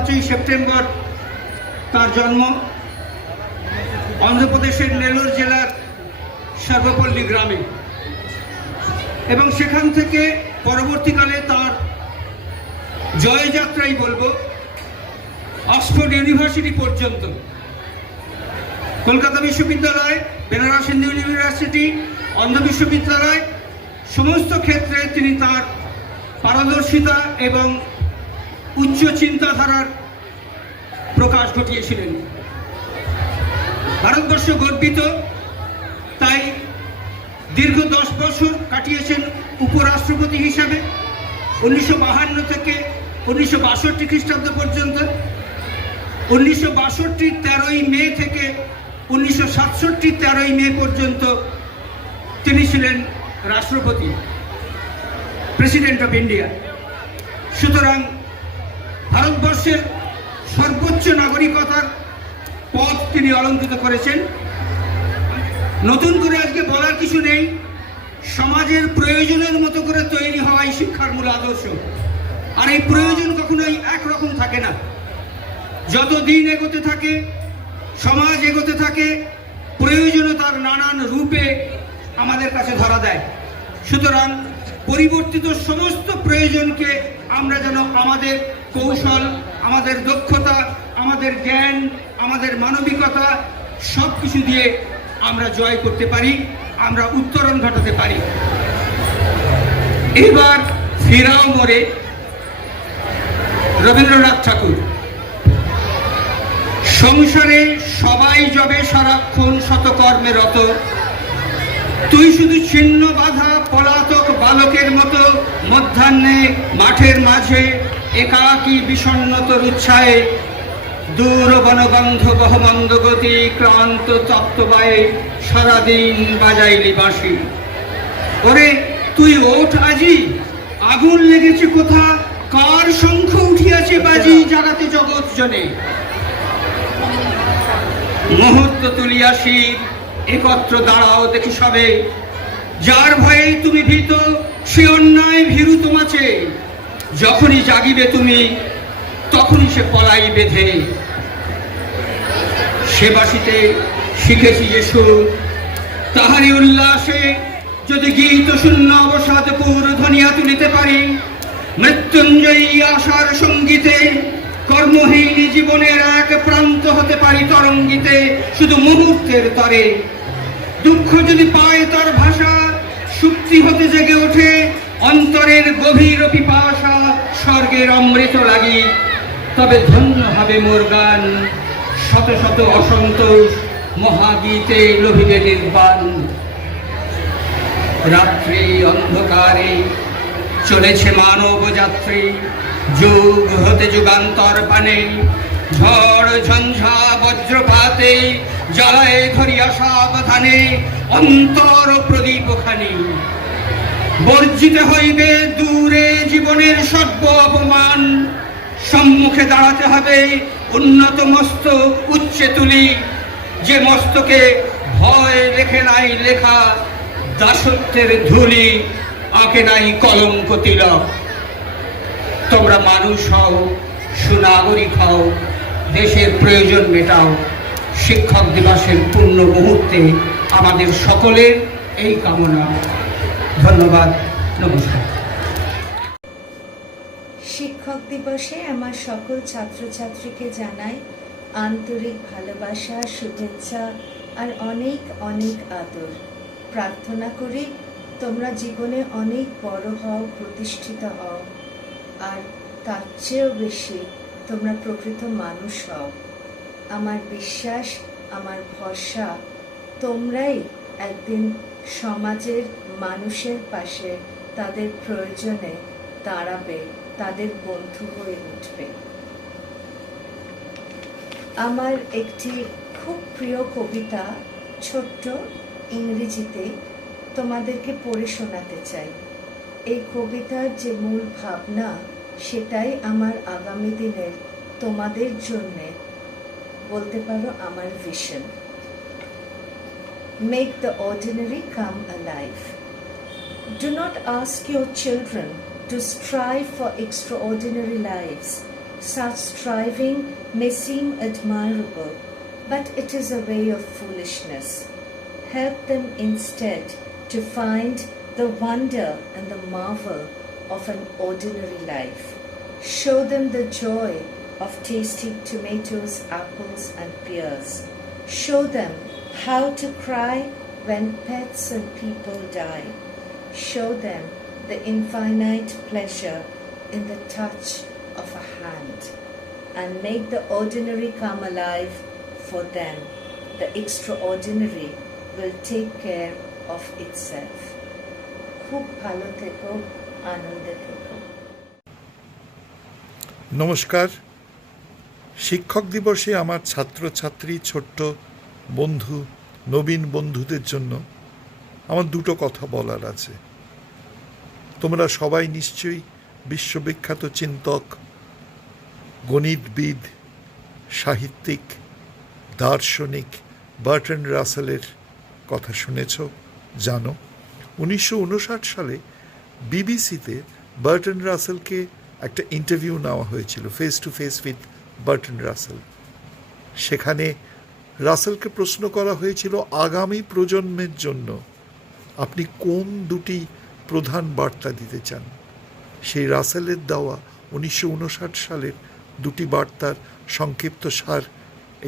পাঁচই সেপ্টেম্বর তার জন্ম অন্ধ্রপ্রদেশের নেলোর জেলার সর্বপল্লী গ্রামে। এবং সেখান থেকে পরবর্তীকালে তার জয়যাত্রাই বলব, অক্সফোর্ড ইউনিভার্সিটি পর্যন্ত। কলকাতা বিশ্ববিদ্যালয়, বেনারস হিন্দু ইউনিভার্সিটি, অন্ধ্র বিশ্ববিদ্যালয়, সমস্ত ক্ষেত্রে তিনি তার পারদর্শিতা এবং উচ্চ চিন্তাধারার প্রকাশ ঘটিয়েছিলেন। ভারতবর্ষ গর্বিত, তাই দীর্ঘ দশ বছর কাটিয়েছেন উপরাষ্ট্রপতি হিসাবে। উনিশশো বাহান্ন থেকে উনিশশো বাষট্টি খ্রিস্টাব্দ পর্যন্ত। উনিশশো বাষট্টির তেরোই মে থেকে উনিশশো সাতষট্টির তেরোই মে পর্যন্ত তিনি ছিলেন রাষ্ট্রপতি প্রেসিডেন্ট অফ ইন্ডিয়া সুতরাং ভারতবর্ষের সর্বোচ্চ নাগরিকতার পথ তিনি অলঙ্কৃত করেছেন। নতুন করে আজকে বলার কিছু নেই। সমাজের প্রয়োজনের মতো করে তৈরি হওয়াই শিক্ষার মূল আদর্শ। আর এই প্রয়োজন কখনোই একরকম থাকে না। যত দিন এগোতে থাকে, সমাজ এগোতে থাকে প্রয়োজনীয়তার নানান রূপে আমাদের কাছে ধরা দেয়। সুতরাং পরিবর্তিত সমস্ত প্রয়োজনকে আমরা যেন আমাদের কৌশল, আমাদের দক্ষতা, আমাদের জ্ঞান, আমাদের মানবিকতা সব কিছু দিয়ে আমরা জয় করতে পারি, আমরা উত্তরণ ঘটাতে পারি। এবার ফেরাও মোড়ে রবীন্দ্রনাথ ঠাকুর। সংসারে সবাই যবে সারাক্ষণ শতকর্মে রত। তুই শুধু ছিন্ন বাধা পলাতক বালকের মতো মধ্যাহ্নে, মাঠের মাঝে একাকী বিষণ্ণতর উৎসাহে দূর বনগন্ধ বহমন্দ গতি ক্লান্ত তপ্তবায়ে সারাদিন বাজাইলি বাঁশি। ওরে, তুই ওঠ আজি, আগুন লেগেছে কোথা, কার শঙ্খ উঠিয়াছে বাজি জাগাতে জগৎ জনে। মুহূর্ত তুলিয়া একত্র দাঁড়াও দেখি সবে, যার ভয়ে তুমি ভীত, সে অন্যায় ভীরু তোমাছে যখনই জাগিবে তুমি, তখনই সে পলাই বেঁধে। সে বাসিতে শিখেছি যে সুর তাহারি উল্লাসে যদি গীত শূন্য অবসাদ পুর ধনিয়া তুলিতে পারি, মৃত্যুঞ্জয়ী আশার সঙ্গীতে কর্মহীন জীবনের এক প্রান্ত হতে পারি তরঙ্গিতে, শুধু মুহূর্তের তরে। দুঃখ যদি পায় তার ভাষা সুক্তি হতে জেগে ওঠে অন্তরের গভীর পিপাসা স্বর্গের অমৃত লাগি। তবে ধন্য হবে মোর গান। শত শত অসন্তোষ মহাগীতে লোভিবে নির্বাণ। রাত্রি অন্ধকারে চলেছে মানব যাত্রী যুগ হতে যুগান্তর পানে। ঝড়, ঝঞ্ঝা, বজ্রপাতে জ্বালায় ধরিয়া সাবধানে অন্তর প্রদীপ খানি বর্জিত হইবে দূরে জীবনের সর্ব অপমান সম্মুখে দাঁড়াতে হবে উন্নত মস্ত উচ্চে তুলি। যে মস্তকে ভয় লেখে নাই লেখা দাসত্বের ধুলি, আঁকে নাই কলঙ্ক তিলক। তোমরা মানুষ হও, সুনাগরিক হও, দেশের প্রয়োজন মেটাও। শিক্ষক দিবসের পূর্ণ মুহূর্তে আমাদের সকলের এই কামনা। ধন্যবাদ, নমস্কার। শিক্ষক দিবসে আমার সকল ছাত্রছাত্রীকে জানাই আন্তরিক ভালোবাসা, শুভেচ্ছা আর অনেক অনেক আদর। প্রার্থনা করি তোমরা জীবনে অনেক বড় হও, প্রতিষ্ঠিত হও, আর তার চেয়েও বেশি তোমরা প্রকৃত মানুষ হও। আমার বিশ্বাস, আমার ভরসা তোমরাই একদিন সমাজের মানুষের পাশে তাদের প্রয়োজনে দাঁড়াবে, তাদের বন্ধু হয়ে উঠবে। আমার একটি খুব প্রিয় কবিতা ছোট্ট ইংরেজিতে তোমাদেরকে পড়ে শোনাতে চাই। এই কবিতার যে মূল ভাবনা, সেটাই আমার আগামী দিনের তোমাদের জন্যে বলতে পারো আমার vision make the ordinary come alive Do not ask your children to strive for extraordinary lives. Such striving may seem admirable, but it is a way of foolishness. Help them instead to find the wonder and the marvel of an ordinary life. Show them the joy of tasting tomatoes, apples, and pears. Show them how to cry when pets and people die. Show them the infinite pleasure in the touch of a hand and make the ordinary come alive for them. The extraordinary will take care of itself. খুব ভালো থেকো আনন্দে থেকো নমস্কার শিক্ষক দিবসে আমার ছাত্রছাত্রী ছোট্ট বন্ধু নবীন বন্ধুদের জন্য আমার দুটো কথা বলার আছে। তোমরা সবাই নিশ্চয়ই বিশ্ববিখ্যাত চিন্তক, গণিতবিদ, সাহিত্যিক, দার্শনিক বার্টন রাসেলের কথা শুনেছ, জানো। উনিশশো উনষাট সালে বিবিসিতে বার্টন রাসেলকে একটা ইন্টারভিউ নেওয়া হয়েছিল face to face with Bertrand Russell. সেখানে রাসেলকে প্রশ্ন করা হয়েছিল আগামী প্রজন্মের জন্য। আপনি কোন দুটি প্রধান বার্তা দিতে চান? সেই রাসেলের দেওয়া উনিশশো উনষাট সালের দুটি বার্তার সংক্ষিপ্ত সার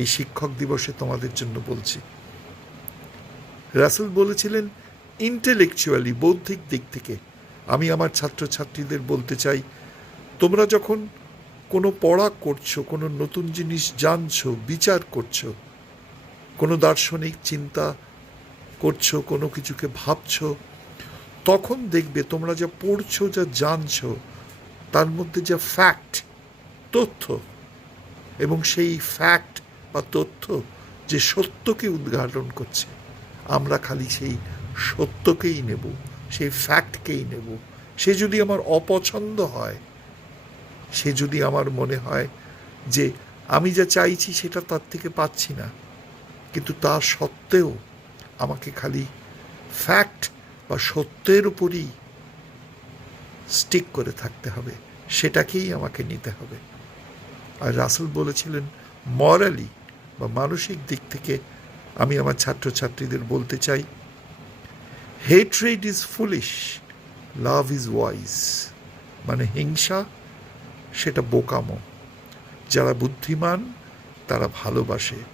এই শিক্ষক দিবসে তোমাদের জন্য বলছি। রাসেল বলেছিলেন, ইন্টেলেকচুয়ালি বৌদ্ধিক দিক থেকে আমি আমার ছাত্রছাত্রীদের বলতে চাই, তোমরা যখন কোনো পড়া করছ, কোনো নতুন জিনিস জানছো, বিচার করছ, কোনো দার্শনিক চিন্তা করছ, কোনো কিছুকে ভাবছ, তখন দেখবে তোমরা যা পড়ছো, যা জানছো, তার মধ্যে যা ফ্যাক্ট তথ্য, এবং সেই ফ্যাক্ট বা তথ্য যে সত্যকে উদ্ঘাটন করছে, আমরা খালি সেই সত্যকেই নেব, সেই ফ্যাক্টকেই নেব। সে যদি আমার অপছন্দ হয়, সে যদি আমার মনে হয় যে আমি যা চাইছি সেটা তার থেকে পাচ্ছি না, কিন্তু তা সত্ত্বেও আমাকে খালি ফ্যাক্ট বা সত্যের উপরই স্টিক করে থাকতে হবে, সেটাকেই আমাকে নিতে হবে। আর রাসেল বলেছিলেন মরালি বা মানসিক দিক থেকে আমি আমার ছাত্রছাত্রীদের বলতে চাই hatred is foolish love is wise মানে হিংসা, সেটা বোকামো। যারা বুদ্ধিমান, তারা ভালোবাসে।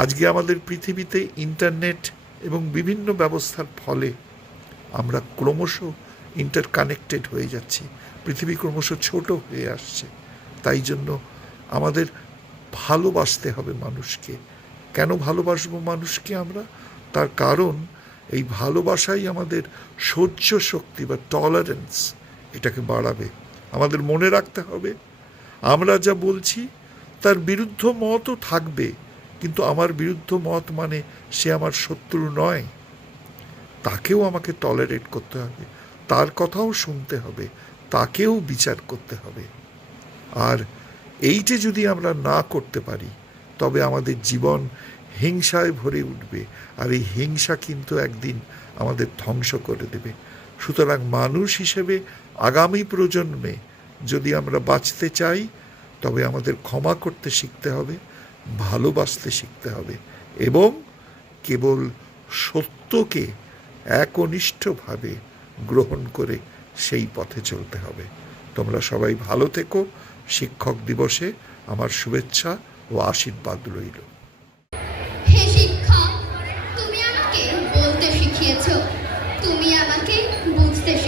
আজকে আমাদের পৃথিবীতে ইন্টারনেট এবং বিভিন্ন ব্যবস্থার ফলে আমরা ক্রমশ ইন্টারকানেক্টেড হয়ে যাচ্ছি। পৃথিবী ক্রমশ ছোট হয়ে আসছে। তাই জন্য আমাদের ভালোবাসতে হবে মানুষকে। কেন ভালোবাসবো মানুষকে আমরা? তার কারণ এই ভালোবাসাই আমাদের সহ্য শক্তি বা টলারেন্স এটাকে বাড়াবে। আমাদের মনে রাখতে হবে, আমরা যা বলছি তার বিরুদ্ধ মতও থাকবে। কিন্তু আমার বিরুদ্ধ মত মানে সে আমার শত্রু নয়। তাকেও আমাকে টলারেট করতে হবে। তার কথাও শুনতে হবে। তাকেও বিচার করতে হবে। আর এইটা যদি আমরা না করতে পারি, তবে আমাদের জীবন হিংসায় ভরে উঠবে। আর এই হিংসা কিন্তু একদিন আমাদের ধ্বংস করে দেবে। সুতরাং মানুষ হিসেবে আগামী প্রজন্মে যদি আমরা বাঁচতে চাই, তবে আমাদের ক্ষমা করতে শিখতে হবে। ভালোবাসতে শিখতে হবে এবং কেবল সত্যকে একনিষ্ঠভাবে গ্রহণ করে সেই পথে চলতে হবে। তোমরা সবাই ভালো থেকো, শিক্ষক দিবসে আমার শুভেচ্ছা ও আশীর্বাদ রইল। তুমি আমাকে বুঝতে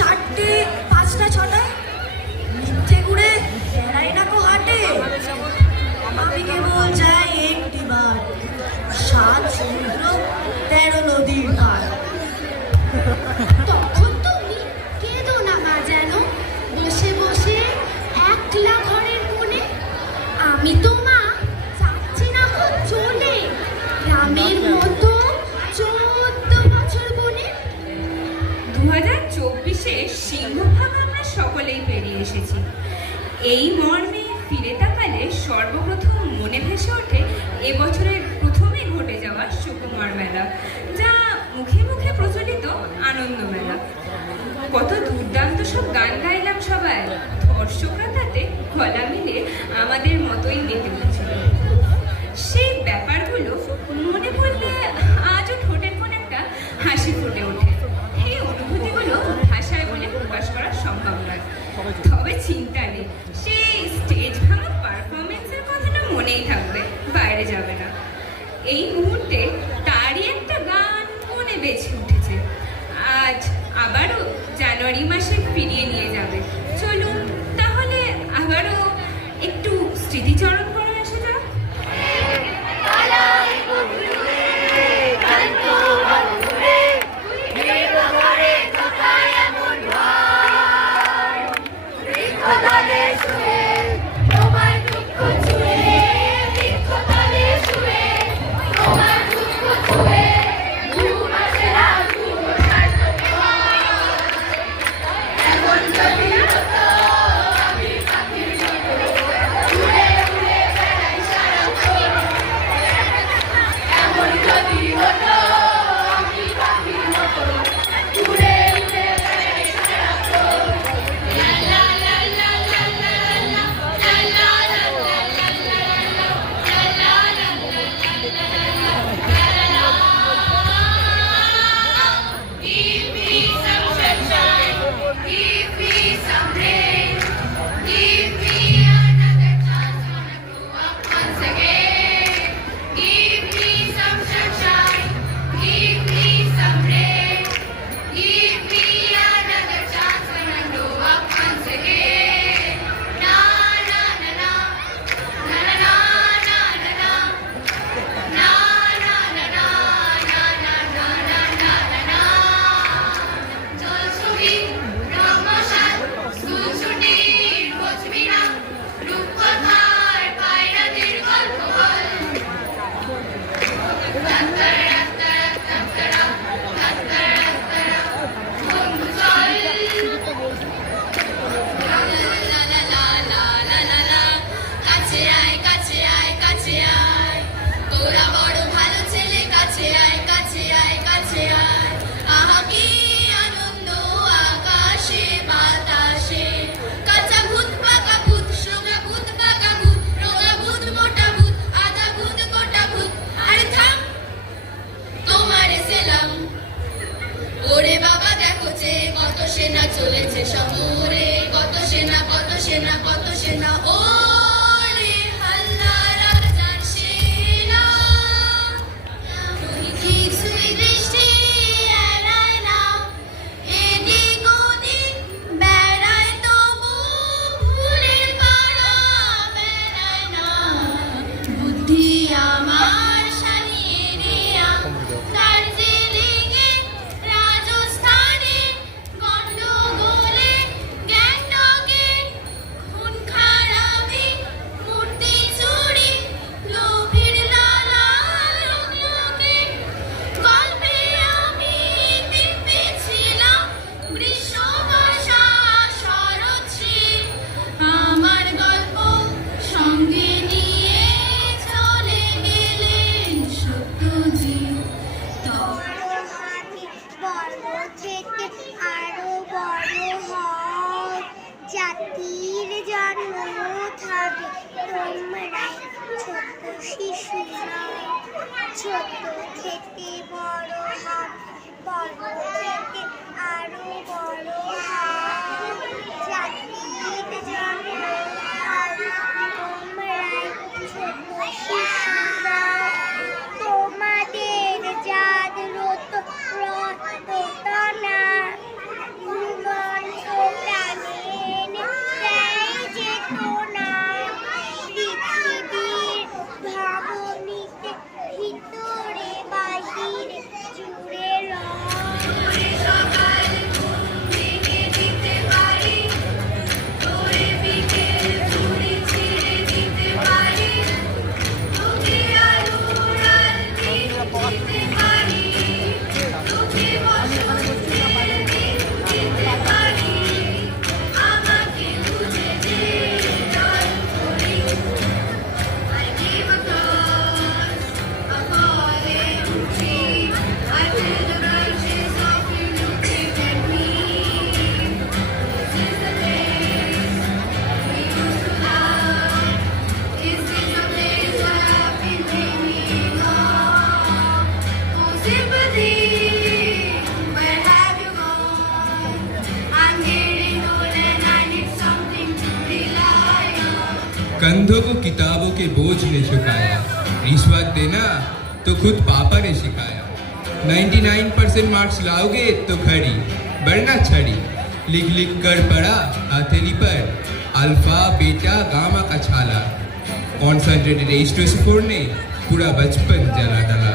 চারটে, পাঁচটা, ছটা। মিথ্যে ঘুরে বেড়াই না কো হাটে। আমি কেবল যাই একটি বার। সাত সমুদ্র, তেরো নদীর পার এই মর্মে ফিরে তাকালে সর্বপ্রথম মনে ভেসে ওঠে এবছরের প্রথমে ঘটে যাওয়া সুকুমার মেলা, যা মুখে মুখে প্রচলিত আনন্দ মেলা কত দুর্দান্ত সব গান গাইলাম সবাই দর্শকরা তাতে গলা মিলে बोझ ने झुकाया रिश्वत देना तो खुद पापा ने सिखाया। 99 परसेंट मार्क्स लाओगे तो खड़ी बढ़ना छड़ी। लिख लिख कर पड़ा हथेली पर। अल्फ़ा, बेटा, गामा का छाला। कॉन्सेंट्रेटेड एच ने पूरा बचपन जला डला।